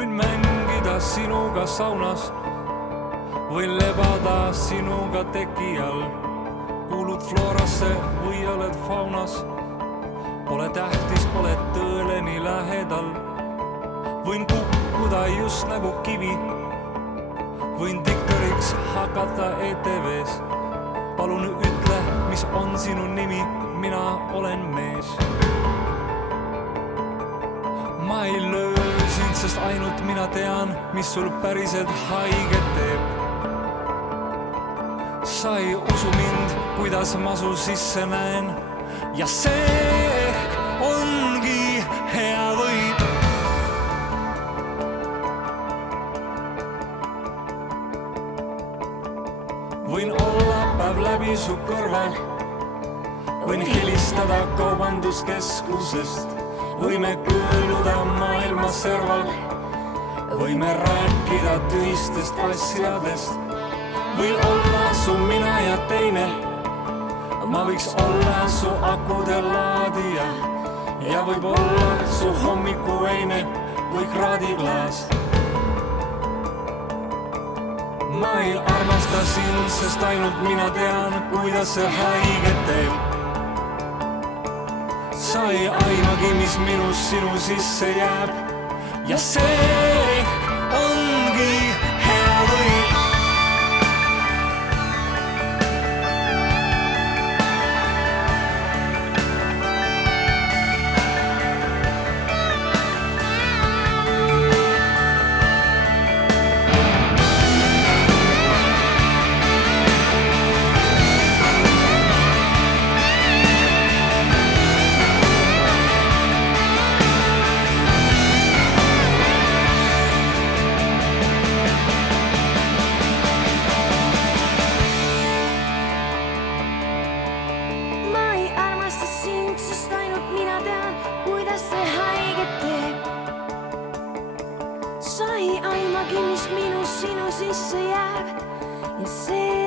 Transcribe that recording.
Võin mängida sinuga saunas, võin lebada sinuga teki all. Kuulud Florasse või oled faunas, pole tähtis, oled tõele nii lähedal. Võin kukkuda just nagu kivi, võin diktoriks hakata ETV-s. Palun ütle, mis on sinu nimi, mina olen mees. Ma ei löö sind, sest ainult mina tean, mis sul päriselt haiget teeb. Sa ei usu mind, kuidas ma su sisse näen, ja see ehk ongi hea võit. Võin olla päev läbi su kõrval, võin helistada kaubanduskeskusest, võime kõõluda maailma serval, võime rääkida tühistest asjadest. Võin olla su mina ja teine, ma võiks olla su akude laadija ja võib olla su hommikuveine või kraadiklaas. Ma ei armasta sind, sest ainult mina tean, kuidas see haiget teeb. Sa ei aimagi, mis minus sinu sisse jääb, ja see ongi hea võit. Sa ei aimagi, mis minus sinu sisse jääb, ja see